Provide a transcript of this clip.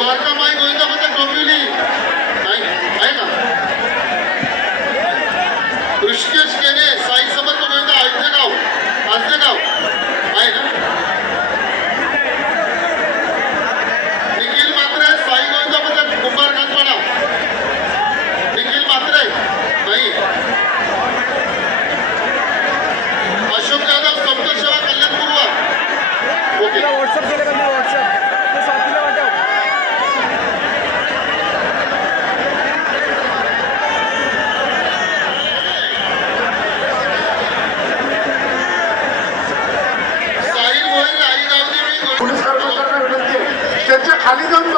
द्वारका माय गोविंदामध्ये डोंबिवली आहे का ऋषिकेश केने Aleluya.